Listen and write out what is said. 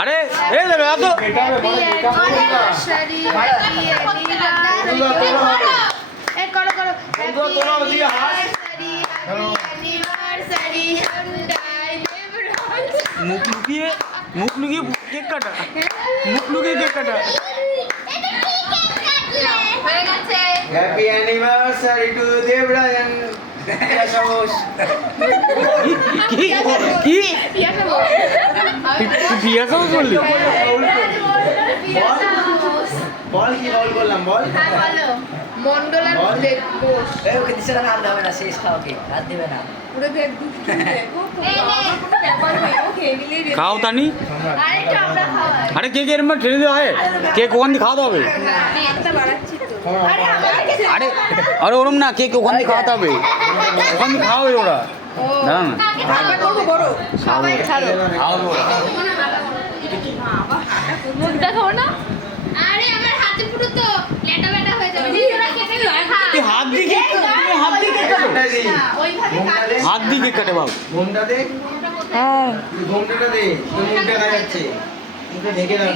আরে এই দেখো এত মুখ লুকিয়ে কেক কাটা, মুখ লুকিয়ে কেক কাটা। Happy anniversary to Debrajan. কি কি বিয়া সব বললি? বল কি বল করলাম বল। মন্ডলার বোস ওকে দিছে না, হাত দেবে না, শেষ খাও কেক, হাত দিবে না। পুরো দেখ দুষ্টু দেখো খাও তানি। আরেকটা আমরা খাওয়াই আরে কেক এর মধ্যে ঠেলে দেওয়া হয়, কেক ওখান দিয়ে খাওয়াতে হবে। একটা বাড়াচ্ছি তো আরে আমাকে আরে আরে ওরম না, কেক ওখান দিয়ে খাওয়াতে হবে, ওখান দিয়ে খাওয়াবে ওরা। দাঁড়া না, আমরা করব বড় সবাই খাবে খাওয়াবে ওরা। মুখটা খাও না আরে আমার হাতে পুরো তো লেটা বেটা হয়ে যাবে নিজেরা খেতে খা তুই হাত দিয়ে কেক কাটো, তুমি হাত দিয়ে কেক কাটো, ওইভাবে কাটে হাত দিয়ে কেক কাটে বাবু। ঘুমটা দে, হ্যাঁ তুই ঘুমটা দে, তোর মুখ দেখা যাচ্ছে, মুখে ঢেকে রাখ।